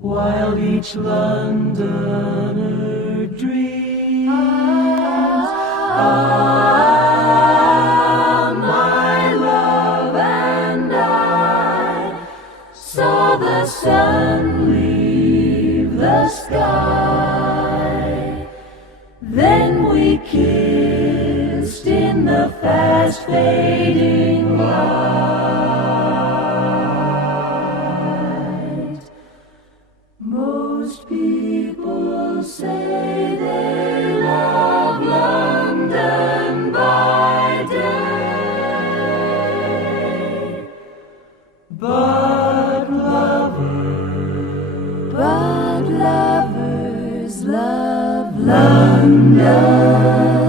while each Londoner dreams. My love and I saw the sun leave the sky. Then we kissed in the fast fading light. Most people say they love London by day, but lovers love London.